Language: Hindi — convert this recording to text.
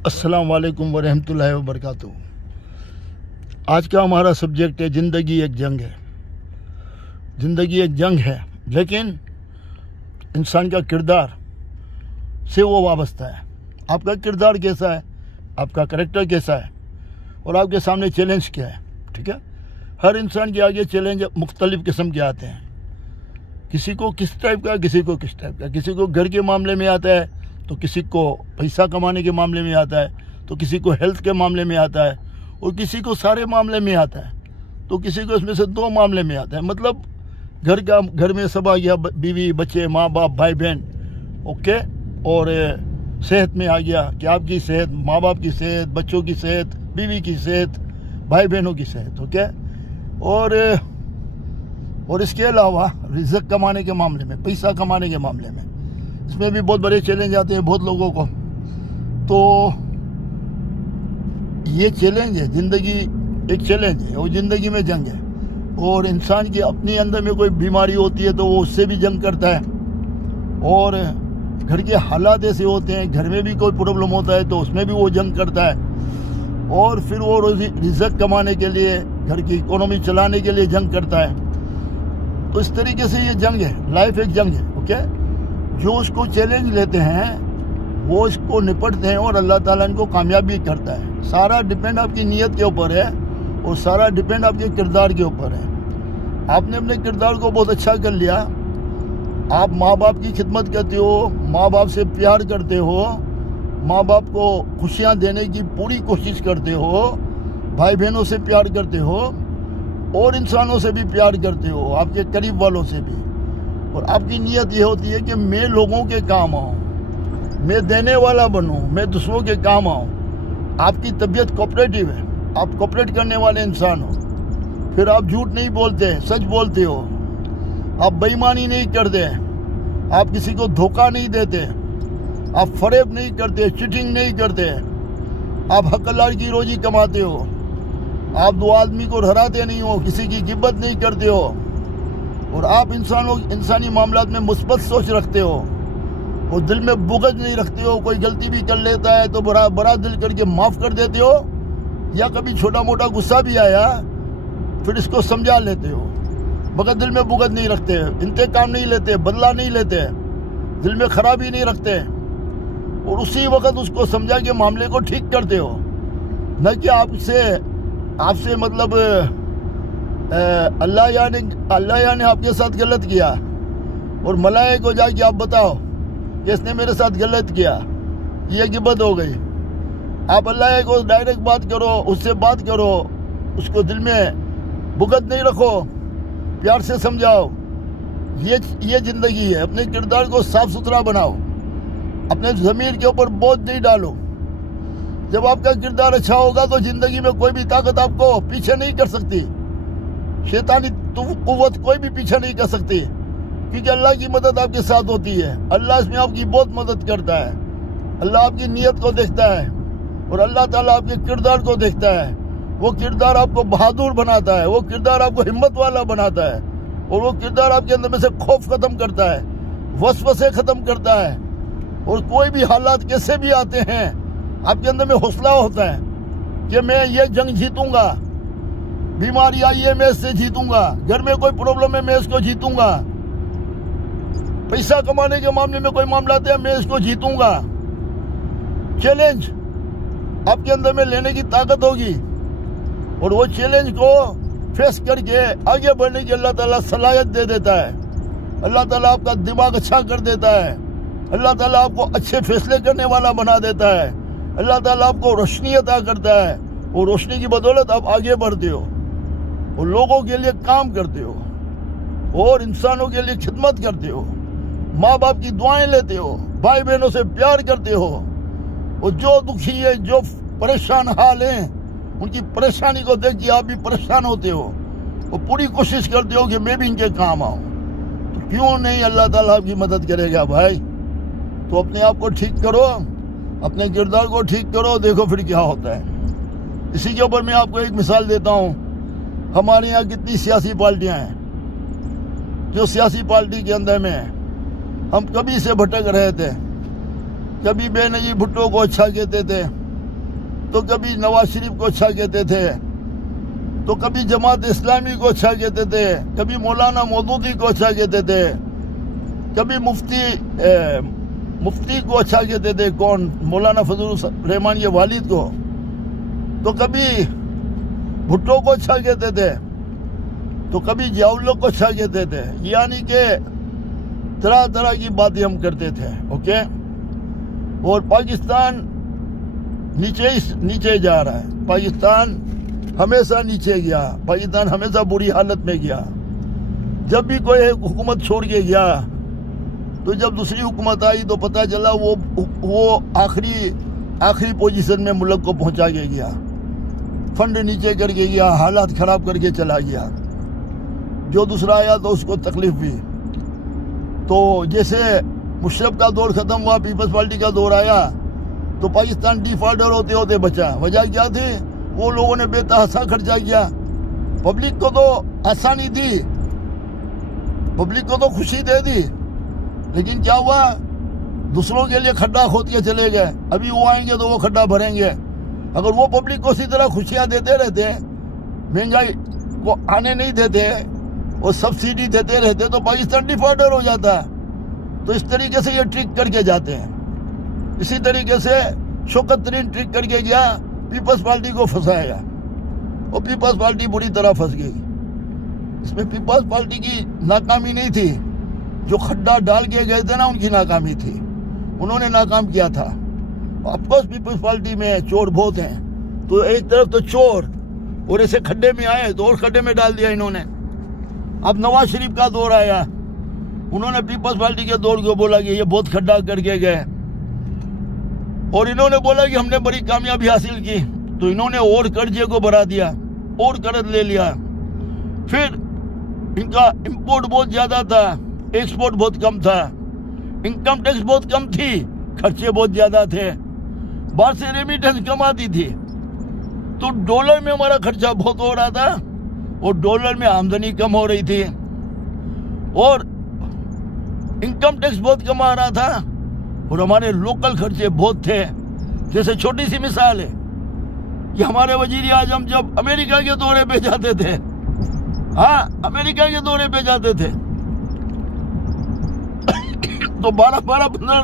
अस्सलाम वालेकुम वरहमतुल्लाहि वबरकातुहू। आज का हमारा सब्जेक्ट है ज़िंदगी एक जंग है। ज़िंदगी एक जंग है, लेकिन इंसान का किरदार से वो वाबस्ता है। आपका किरदार कैसा है, आपका करैक्टर कैसा है और आपके सामने चैलेंज क्या है। ठीक है, हर इंसान के आगे चैलेंज मुख्तलिफ़ किस्म के आते हैं। किसी को किस टाइप का, किसी को किस टाइप का। किसी को घर के मामले में आता है, तो किसी को पैसा कमाने के मामले में आता है, तो किसी को हेल्थ के मामले में आता है, और किसी को सारे मामले में आता है, तो किसी को इसमें से 2 मामले में आता है। मतलब घर में सब आ गया, बीवी बच्चे माँ बाप भाई बहन, ओके। और सेहत में आ गया कि आपकी सेहत, माँ बाप की सेहत, बच्चों की सेहत, बीवी की सेहत, भाई बहनों की सेहत, ओके। और इसके अलावा रिज़्क़ कमाने के मामले में, पैसा कमाने के मामले में, इसमें भी बहुत बड़े चैलेंज आते हैं बहुत लोगों को। तो ये चैलेंज है, ज़िंदगी एक चैलेंज है और ज़िंदगी में जंग है। और इंसान के अपने अंदर में कोई बीमारी होती है तो वो उससे भी जंग करता है, और घर के हालात ऐसे होते हैं, घर में भी कोई प्रॉब्लम होता है तो उसमें भी वो जंग करता है, और फिर वो रिज़्क़ कमाने के लिए, घर की इकोनॉमी चलाने के लिए जंग करता है। तो इस तरीके से ये जंग है, लाइफ एक जंग है, ओके। जो उसको चैलेंज लेते हैं वो इसको निपटते हैं और अल्लाह ताला इनको कामयाब भी करता है। सारा डिपेंड आपकी नीयत के ऊपर है और सारा डिपेंड आपके किरदार के ऊपर है। आपने अपने किरदार को बहुत अच्छा कर लिया, आप माँ बाप की खिदमत करते हो, माँ बाप से प्यार करते हो, माँ बाप को खुशियाँ देने की पूरी कोशिश करते हो, भाई बहनों से प्यार करते हो और इंसानों से भी प्यार करते हो, आपके करीब वालों से भी। और आपकी नीयत ये होती है कि मैं लोगों के काम आऊँ, मैं देने वाला बनूँ, मैं दूसरों के काम आऊँ। आपकी तबीयत कोऑपरेटिव है, आप कोऑपरेट करने वाले इंसान हो। फिर आप झूठ नहीं बोलते, सच बोलते हो, आप बेईमानी नहीं करते, आप किसी को धोखा नहीं देते, आप फरेब नहीं करते, चीटिंग नहीं करते, आप हक हलाल की रोजी कमाते हो, आप 2 आदमी को हराते नहीं हो, किसी की गिब्बत नहीं करते हो, और आप इंसानी मामलात में मुस्बत सोच रखते हो और दिल में बुग़्ज़ नहीं रखते हो। कोई गलती भी कर लेता है तो बड़ा दिल करके माफ़ कर देते हो, या कभी छोटा मोटा गुस्सा भी आया फिर इसको समझा लेते हो, मगर दिल में बुग़्ज़ नहीं रखते, इंतकाम नहीं लेते, बदला नहीं लेते, दिल में खराबी नहीं रखते, और उसी वक्त उसको समझा के मामले को ठीक करते हो। न कि आपसे मतलब अल्लाह ने आपके साथ गलत किया और मलाइका को जाके आप बताओ कि इसने मेरे साथ गलत किया, ये गिबत हो गई। आप अल्लाह को डायरेक्ट बात करो, उससे बात करो, उसको दिल में बुग़्ज़ नहीं रखो, प्यार से समझाओ। ये ज़िंदगी है। अपने किरदार को साफ सुथरा बनाओ, अपने ज़मीर के ऊपर बोझ नहीं डालो। जब आपका किरदार अच्छा होगा तो ज़िंदगी में कोई भी ताकत आपको पीछे नहीं कर सकती, शैतानी कुव्वत कोई भी पीछे नहीं कर सकती, क्योंकि अल्लाह की मदद आपके साथ होती है। अल्लाह इसमें आपकी बहुत मदद करता है। अल्लाह आपकी नीयत को देखता है और अल्लाह ताला आपके किरदार को देखता है। वो किरदार आपको बहादुर बनाता है, वो किरदार आपको हिम्मत वाला बनाता है, और वो किरदार आपके अंदर में से खौफ ख़त्म करता है, वसवसे ख़त्म करता है। और कोई भी हालात कैसे भी आते हैं, आपके अंदर में हौसला होता है कि मैं ये जंग जीतूंगा। बीमारी आई है, मैं इससे जीतूंगा। घर में कोई प्रॉब्लम है, मैं इसको जीतूंगा। पैसा कमाने के मामले में कोई मामला आता है, मैं इसको जीतूंगा। चैलेंज आपके अंदर में लेने की ताकत होगी, और वो चैलेंज को फेस करके आगे बढ़ने की अल्लाह ताला सलाहियत दे देता है। अल्लाह ताला आपका दिमाग अच्छा कर देता है, अल्लाह ताला आपको अच्छे फैसले करने वाला बना देता है, अल्लाह ताला आपको रोशनी अता करता है, और रोशनी की बदौलत आप आगे बढ़ते हो और लोगों के लिए काम करते हो और इंसानों के लिए खिदमत करते हो, माँ बाप की दुआएं लेते हो, भाई बहनों से प्यार करते हो, और जो दुखी है, जो परेशान हाल हैं, उनकी परेशानी को देख के आप भी परेशान होते हो और पूरी कोशिश करते हो कि मैं भी इनके काम आऊँ। तो क्यों नहीं अल्लाह ताला आपकी मदद करेगा भाई। तो अपने आप को ठीक करो, अपने किरदार को ठीक करो, देखो फिर क्या होता है। इसी के ऊपर मैं आपको एक मिसाल देता हूँ। हमारे यहाँ कितनी सियासी पार्टियाँ हैं, जो सियासी पार्टी के अंदर में हम कभी से भटक रहे थे। कभी बेनजीर भुट्टो को अच्छा कहते थे, तो कभी नवाज शरीफ को अच्छा कहते थे, तो कभी जमात इस्लामी को अच्छा कहते थे, कभी मौलाना मौदूदी को अच्छा कहते थे, कभी मुफ्ती को अच्छा कहते थे, कौन, मौलाना फजल रहमान के वालिद को, तो कभी भुट्टो को अच्छा कहते थे, तो कभी जियाउल्लाह को अच्छा कहते थे। यानी कि तरह तरह की बातें हम करते थे। ओके, और पाकिस्तान नीचे जा रहा है। पाकिस्तान हमेशा नीचे गया, पाकिस्तान हमेशा बुरी हालत में गया। जब भी कोई हुकूमत छोड़ के गया, तो जब दूसरी हुकूमत आई तो पता चला वो आखिरी पोजीशन में मुल्क को पहुंचा के गया, फंड नीचे करके गया, हालात खराब करके चला गया। जो दूसरा आया तो उसको तकलीफ हुई। तो जैसे मुशर्रफ का दौर खत्म हुआ, पीपल्स पार्टी का दौर आया, तो पाकिस्तान डिफॉल्टर होते होते बचा। वजह क्या थी? वो लोगों ने बेतहासा खर्चा किया। पब्लिक को तो आसानी थी, पब्लिक को तो खुशी दे दी, लेकिन क्या हुआ? दूसरों के लिए खड्डा खोद के चले गए। अभी वो आएंगे तो वो खड्डा भरेंगे। अगर वो पब्लिक को इसी तरह खुशियां देते रहते, महंगाई को आने नहीं देते और सब्सिडी देते रहते, तो पाकिस्तान डिफॉल्टर हो जाता। तो इस तरीके से ये ट्रिक करके जाते हैं। इसी तरीके से शौकत तरीन ट्रिक करके गया, पीपल्स पार्टी को फंसाया और पीपल्स पार्टी बुरी तरह फंस गई। इसमें पीपल्स पार्टी की नाकामी नहीं थी, जो खड्डा डाल के गए थे ना, उनकी नाकामी थी। उन्होंने नाकाम किया था। ऑफकोर्स पीपल्स पार्टी में चोर बहुत हैं, तो एक तरफ तो चोर और ऐसे खड्डे में आए तो और खड्डे में डाल दिया इन्होंने। अब नवाज शरीफ का दौर आया, उन्होंने पीपल्स पार्टी के दौर को बोला कि ये बहुत खड्डा करके गए, और इन्होंने बोला कि हमने बड़ी कामयाबी हासिल की, तो इन्होंने और कर्जे को बढ़ा दिया और कर्ज ले लिया। फिर इनका इंपोर्ट बहुत ज्यादा था, एक्सपोर्ट बहुत कम था, इनकम टैक्स बहुत कम थी, खर्चे बहुत ज्यादा थे, बाहर से रेमिटेंस कम आती थी, तो डॉलर में हमारा खर्चा बहुत हो रहा था और डॉलर में आमदनी कम हो रही थी, और इनकम टैक्स बहुत कम आ रहा था और हमारे लोकल खर्चे बहुत थे। जैसे छोटी सी मिसाल है कि हमारे वजीर आजम जब अमेरिका के दौरे पे जाते थे, हाँ अमेरिका के दौरे पे जाते थे, तो 12-12, 15